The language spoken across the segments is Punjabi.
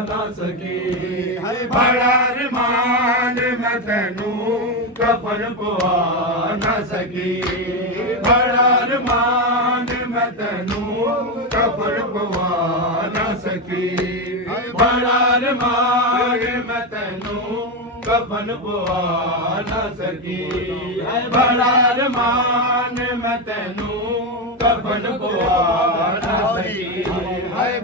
ਨਾ ਸਕੀ ਹਾਏ ਬੜਾ ਅਰਮਾਨ ਮੈਂ ਤੈਨੂੰ ਕਫਨ ਪਵਾ ਨਾ ਸਕੀ ਬੜਾ ਅਰਮਾਨ ਮੈਂ ਤੈਨੂੰ ਕਫਨ ਪਵਾ ਨਾ ਸਕੀ ਬੜਾ ਅਰਮਾਨ ਮੈਂ ਤੈਨੂੰ ਕਫਨ ਪਵਾ ਨਾ ਸਕੀ ਬੜਾ ਅਰਮਾਨ ਮੈਂ ਤੈਨੂੰ ਕਫਨ ਪਵਾ ਨਾ ਸਕੀ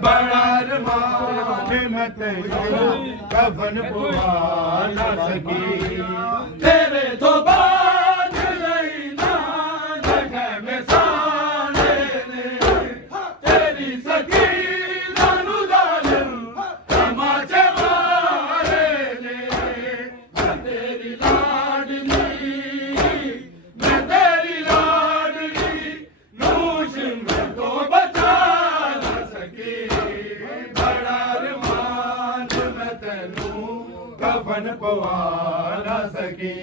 ਬੜਾ ਅਰਮਾਨ ਮੈਂ ਤੈਨੂੰ ਕਫਨ ਪਵਾ ਨਾ ਸਕੀ ਤੇਰੇ ਤੋਂ ਬਾਅਦ ਲਈ ਨਾ ਜਗ੍ਹਾ ਮੈਂ ਸਾਨੇ ਨੇ ਤੇਰੀ ਸਕੀਨਾ ਨੂੰ ਜ਼ਾਲਿਮ ਤਮਾਚੇ ਮਾਰੇ ਨੇ ਮੈਂ ਤੇਰੀ ਲਾਡਲੀ ਮੈਂ ਤੇਰੀ ਲਾਡਲੀ ਨੂੰ ਸ਼ਿਮਰ ਤੋਂ ਬਚਾ ਨਾ ਸਕੀ ਬੜਾ ਅਰਮਾਨ ਮੈਂ ਤੈਨੂੰ ਕਫਨ ਪਵਾ ਨਾ ਸਕੀ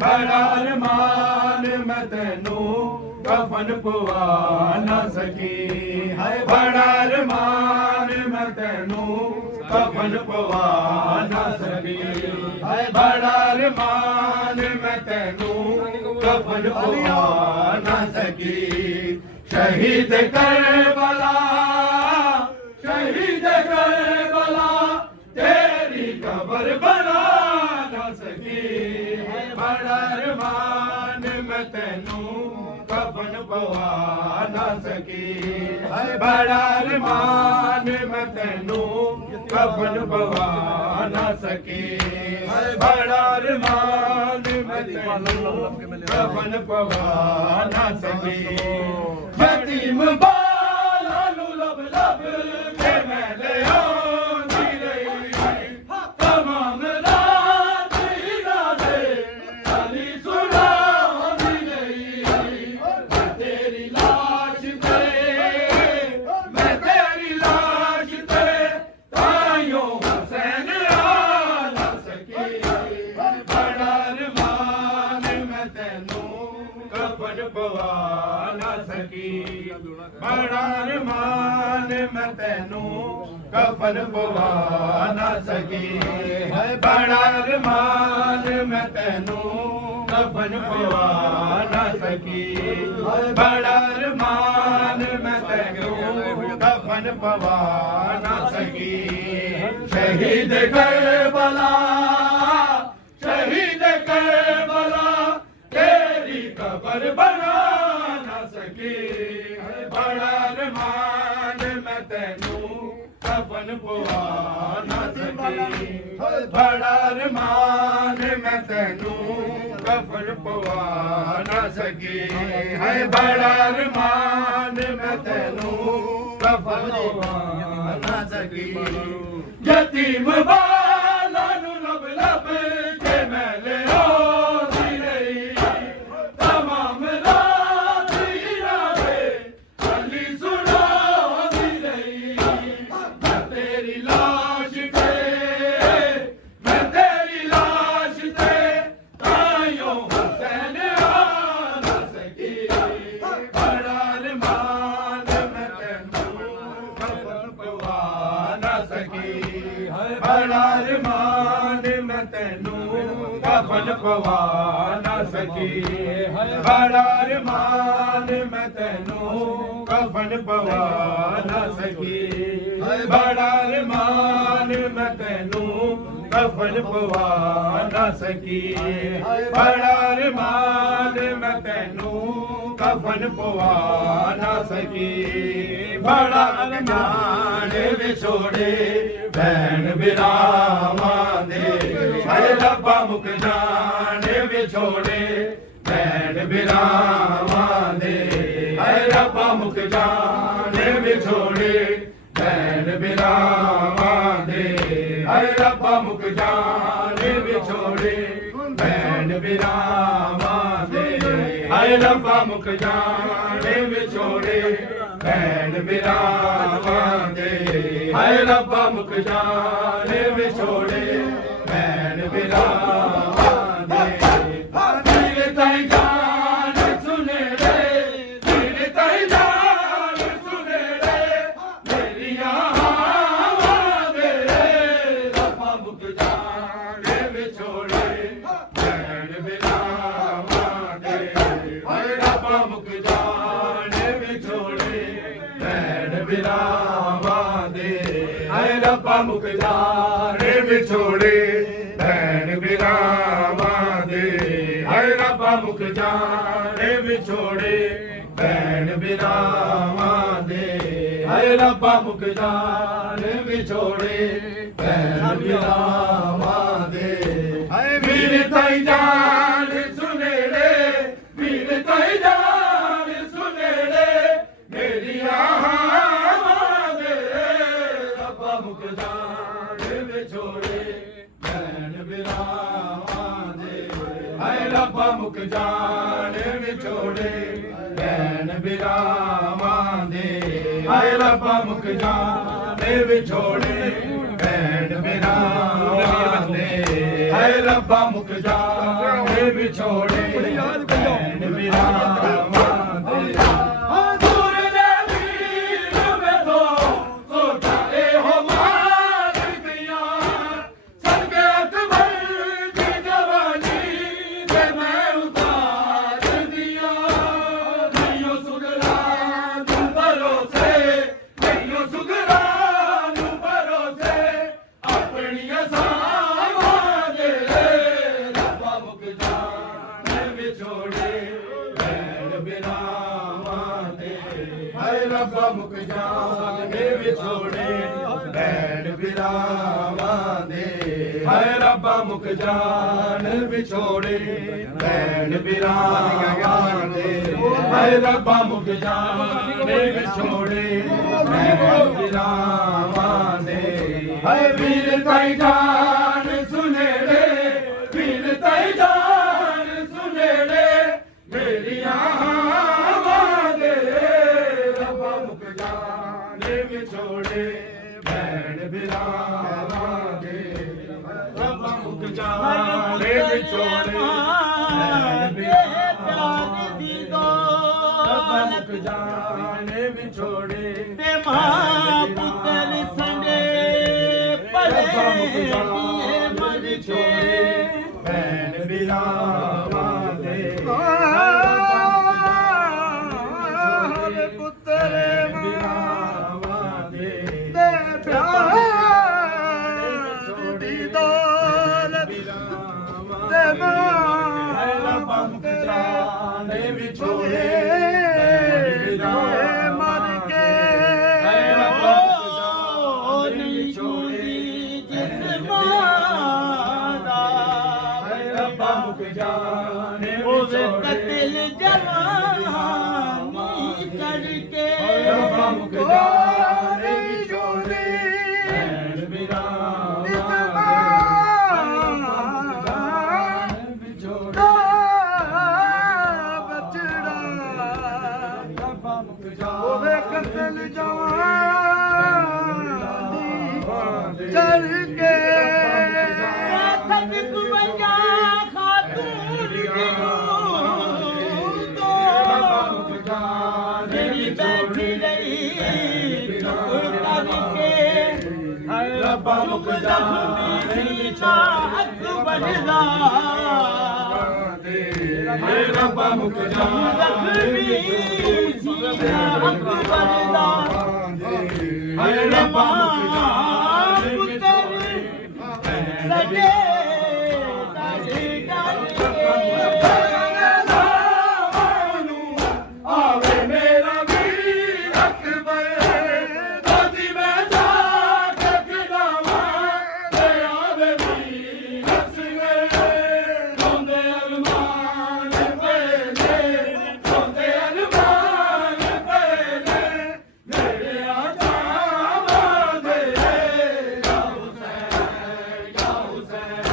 ਬੜਾ ਅਰਮਾਨ ਮੈਂ ਤੈਨੂੰ ਕਫਨ ਪਵਾ ਨਾ ਸਕੀ ਹਾਏ ਬੜਾ ਅਰਮਾਨ ਮੈਂ ਤੈਨੂੰ ਕਫਨ ਪਵਾ ਨਾ ਸਕੀ ਹਾਏ ਬੜਾ ਅਰਮਾਨ ਮੈਂ ਤੈਨੂੰ ਕਫਨ ਪਵਾ ਨਾ ਸਕੀ ਸ਼ਹੀਦ ਕਰਬਲਾ ਸ਼ਹੀਦ ਕਰਬਲਾ ਤੇਰੀ ਕਬਰ ਬਣਾ ਨਾ ਸਕੀ ਬੜਾ ਅਰਮਾਨ ਮੈਂ ਤੈਨੂੰ ਕਫਨ ਪਵਾ ਨਾ ਸਕੀ ਬੜਾ ਅਰਮਾਨ ਮੈਂ ਤੈਨੂੰ ਕਫਨ ਪਵਾ ਨਾ ਸਕੀ ਬੜਾ ਅਰਮਾਨ ਮੈਂ ਤੈਨੂੰ ਕਫਨ ਪਵਾ ਨਾ ਸਕੀ ਯਤੀਮ ਬਾਲਾਂ ਨੂੰ ਲੱਭ ਲੱਭ ਕੇ ਮੈਂ ਲਿਆਉਂਦੀ ਰਹੀ ਤਮਾਮ ਰਾਤ ਹੀ ਰਾਤੇ ਗਾਲੀ ਸੁਣਾਉਂਦੀ ਰਹੀ ਮੈਂ ਤੇਰੀ ਲਾਸ਼ ਤੇ ਮੈਂ ਤੇਰੀ ਲਾਸ਼ ਤੇ ਤਾਈਓ ਹੁਸੈਨ ਆ ਨਾ ਸਕੀ ਬੜਾ ਅਰਮਾਨ ਮੈਂ ਤੈਨੂੰ ਕਫਨ ਪਵਾ ਨਾ ਸਕੀ ਬੜਾ ਅਰਮਾਨ ਮੈਂ ਤੈਨੂੰ ਕਫਨ ਪਵਾ ਨਾ ਸਕੀ ਬੜਾ ਅਰਮਾਨ ਮੈਂ ਤੈਨੂੰ ਕਫਨ ਪਵਾ ਨਾ ਸਕੀ ਬੜਾ ਅਰਮਾਨ ਮੈਂ ਤੈਨੂੰ ਕਫਨ ਪਵਾ ਨਾ ਸਕੀ ਸ਼ਹੀਦ ਕਰਬਲਾ ਸ਼ਹੀਦ ਕਰਬਲਾ ਤੇਰੀ ਕਬਰ ਬਣਾ ਨਾ ਸਕੀ ਬੜਾ ਅਰਮਾਨ ਮੈਂ ਤੈਨੂੰ ਕਫਨ ਪਵਾ ਨਾ ਸਕੀ ਬੜਾ ਅਰਮਾਨ ਮੈਂ ਤੈਨੂੰ ਕਫਨ ਪਵਾ ਨਾ ਸਕੀ ਹੈ ਬੜਾ ਅਰਮਾਨ ਮੈਂ ਤੈਨੂੰ ਕਫਨ ਪਵਾ ਨਾ ਸਕੀ ਯਤੀਮ ਬਾਲਾਂ ਨੂੰ ਲੱਭ ਲੱਭ ਕੇ ਮੈਂ ਲਿਆਉਂਦੀ ਰਹੀ ਤਮਾਮ ਰਾਤ ਹੀ ਰਾਤੇ ਗਾਲੀ ਸੁਣਾਉਂਦੀ ਰਹੀ ਮੈਂ ਤੇਰੀ ਲਾਸ਼ ਤੇ ਮੈਂ ਤੇਰੀ ਲਾਸ਼ ਤੇ ਤਾਈਓ ਹੁਸੈਨ ਆ ਨਾ ਸਕੀ ਬੜਾ ਅਰਮਾਨ ਮੈਂ ਤੈਨੂੰ ਕਫਨ ਪਵਾ ਨਾ ਸਕੀ ਬੜਾ ਅਰਮਾਨ ਮੈਂ ਤੈਨੂੰ ਕਫਨ ਪਵਾ ਨਾ ਸਕੀ ਬੜਾ ਅਰਮਾਨ ਮੈਂ ਤੈਨੂੰ ਕਫਨ ਪਵਾ ਨਾ ਸਕੀ ਬੜਾ ਅਰਮਾਨ ਮੈਂ ਤੈਨੂੰ ਕਫਨ ਪਵਾ ਨਾ ਸਕੀ ਬੜਾ ਅਰਮਾਨ ਮੈਂ ਤੈਨੂੰ ਕਫਨ ਪਵਾ ਨਾ ਸਕੀ ਬੜਾ ਅਰਮਾਨ ਵਿਛੋੜੇ ਭੈਣ ਬਿਰਾਵਾਂ ਦੇ ਹਾਏ ਰੱਬਾ ਮੁਕ ਜਾਣੇ ਵਿਛੋੜੇ ਭੈਣ ਬਿਰਾਵਾਂ ਦੇ ਹਾਏ ਰੱਬਾ ਮੁਕ ਜਾਣੇ ਵਿਛੋੜੇ ਭੈਣ ਬਿਰਾਵਾਂ ਦੇ ਹਾਏ ਰੱਬਾ ਮੁਕ ਜਾਣੇ ਵਿਛੋੜੇ ਭੈਣ ਬਿਰਾਵਾਂ ਦੇ ਹਾਏ ਰੱਬਾ ਮੁਕ ਜਾਣੇ ਵਿਛੋੜੇ ਭੈਣ ਬਿਰਾਵਾਂ ਦੇ ਹਾਏ ਰੱਬਾ ਮੁਕ ਜਾਣੇ ਵਿਛੋੜੇ ਭੈਣ ਬਿਰਾਵਾਂ ਦੇ ਤੇਰੇ ਤਾਈ ਜਾਨ ਸੁਨੇ ਰੇ ਤੇਰੇ ਤਾਈ ਜਾਨ ਸੁਨੇ ਰੇ ਮੇਰੀਆਂ ਹਾਵਾਂ ਦੇ ਜਾਣੇ ਵਿਛੋੜੇ ਭੈਣ ਬਿਰਾਵਾਂ ਦੇ ਹਾਏ ਰੱਬਾ ਮੁਖ ਜਾਣੇ ਵਿਛੋੜੇ ਭੈਣ ਬਿਰਾਵਾਂ ਦੇ ਹਾਏ ਰੱਬਾ ਮੁਖ ਜਾਣੇ ਵਿਛੋੜੇ ਭੈਣ ਬਿਰਾਵਾਂ ਦੇ ਹਾਏ ਵੀਰ ਤਾਈ ਜਾਨ ਸੁਨੇੜੇ ਵੀਰ ਤਾਈ ਜਾਨ ਸੁਨੇੜੇ ਮੇਰੀਆਂ ਹਾਵਾਂ ਦੇ ਰੱਬਾ ਮੁਖ ਜਾਣੇ ਵਿਛੋੜੇ ਭੈਣ ਬਿਰਾਵਾਂ ਦੇ ਹਾਏ ਰੱਬਾ ਮੁਖ ਜਾਣੇ ਵਿਛੋੜੇ ਭੈਣ ਬਿਰਾਵਾਂ ਦੇ ਹਾਏ ਰੱਬਾ ਮੁਖ ਜਾਣੇ ਵਿਛੋੜੇ ਭੈਣ ਬਿਰਾਵਾਂ ਦੇ ਹਾਏ ਰੱਬਾ ਮੁਖ ਜਾਣੇ ਵਿਛੋੜੇ ਭੈਣ ਬਿਰਾਵਾਂ ਦੇ ਦੂਰ ਦੇ ਵੀਰ ਮੈਥੋਂ ਸੋਚਾਂ ਇਹੋ ਮਾਰਦੀਆਂ ਸਦਕੇ ਅਕਬਰ ਦੀ ਜਵਾਨੀ ਤੇ ਮੈਂ ਉਤਾਰ ਦੀਆਂ ਨਹੀਂਓ ਸੁਗਰਾ ਨੂੰ ਭਰੋਸੇ ਨਹੀਂਓ ਸੁਗਰਾ ਨੂੰ ਭਰੋਸੇ ਆਪਣੀਆਂ ਸਾਵਾਂ ਦੇ ਰੱਬਾ ਮੁਖ ਜਾਣੇ ਵਿਛੋੜੇ ਭੈਣ ਬਿਰਾਵਾਂ ਦੇ ਹਾਏ ਰੱਬਾ ਮੁਖ ਜਾਣੇ ਵਿਛੋੜੇ ਭੈਣ ਬਿਰਾਵਾਂ ਦੇ ਹਾਏ ਰੱਬਾ ਮੁਖ ਜਾਣ ਵਿਛੋੜੇ ਭੈਣ ਬਿਰਾਵਾਂ ਦੇ ਹਾਏ ਰੱਬਾ ਮੁਖ ਜਾਣੇ ਵਿਛੋੜੇ ਭੈਣ ਬਿਰਾਵਾਂ ਦੇ ਹਾਏ ਵੀਰ ਤਾਈ ਜਾਨ ਸੁਨੇੜੇ ਵੀਰ ਤਾਈ ਜਾਨ ਸੁਨੇੜੇ ਮੇਰੀਆਂ ਹਾਵਾਂ ਦੇ ਰੱਬਾ ਮੁਖ ਜਾਣੇ ਵਿਛੋੜੇ ਭੈਣ ਬਿਰਾਵਾਂ ਦੇ ਰੱਬਾ ਮੁਖ ਜਾਣੇ ਵਿਛੋੜੇ ਭੈਣ ਬਿਰਾਵਾਂ ਦੇ ਰੱਬਾ ਮੁਖ ਜਾਣੇ ਵਿਛੋੜੇ ਤੇ ਮਾਂ ਪੁੱਤਰ ਸੰਗੇ ਰੱਬਾ ਮੁਖ ਪਲੇ ਜਾਣੇ ਮਰ ਵਿਛੋੜੇ ਭੈਣ ਬਿਰਾਵਾਂ ਦੇ ਹਰ ਪੁੱਤਰ ਬਿਰਾਵਾਂ ਦੇ ਦੇ ਪਿਆਰ ਦੀ ਦੌਲਤ ਤੇ ਮਾਂ ਰੱਬਾ ਮੁਖ ਜਾਣੇ ਵਿਛੋੜੇ ਮਰ ਕੇ ਨਹੀਂ ਛੋੜੀ ਜਿਸ ਮਾਂ ਦਾ ਰੱਬਾ ਮੁਖ ਜਾਣੇ ਉਹਦੇ ਕਤਲ ਜਵਾਨੀ ਕਰਕੇ ਰੱਬਾ ਮੁਖ ਜਾਣੇ ਜੋੜੀ ਭੈਣ ਬਿਰਾਵਾਂ ਇਸ ਦੇ ਮਾਂ ਵਿਛੋੜੇ ਦਾ ਬਚੜਾ ਰੱਬਾ ਮੁਖ ਉਹਦੇ ਕਤਲ ਜਵਾਨੀ ਚੜ ਕੇ ਸਤ ਕੁਵੰਜਾ ਖਾਤੂਨ ਜਿਹੜੀ ਬੈਠੀ ਰਹੀ ਕਰਕੇ ਰੱਬਾ ਮੁਖ ਜਾਣੇ ਅਕਬਰ ਦਾ ਰੱਬਾ ਮੁਖ ਜਾਣੇ ਅਕਬਰ ਦਾ ਹਾਏ ਰੱਬਾ ਮੁਖ ਜਾਣੇ ਪੁੱਤਰ ਸਜੇ ਤਾਰੇ ਆਵੇ ਮੇਰਾ ਵੀਰ ਅਕਬਰ ਦਾਦੀ ਮੈਂ ਜਾ ਕੇ ਖਿਡਾਵਾਂ ਤੇ ਆਵੇ ਵੀਰ ਅਸਵੇ ਰੋਂਦੇ ਅਰਮਾਨ ਪਏ ਨੇ ਰੋਂਦੇ ਅਰਮਾਨ ਪਏ ਨੇ ਮੇਰੇ ਆ ਜਾਵਾਂ ਦੇ ਯਾ ਹੁਸੈਨ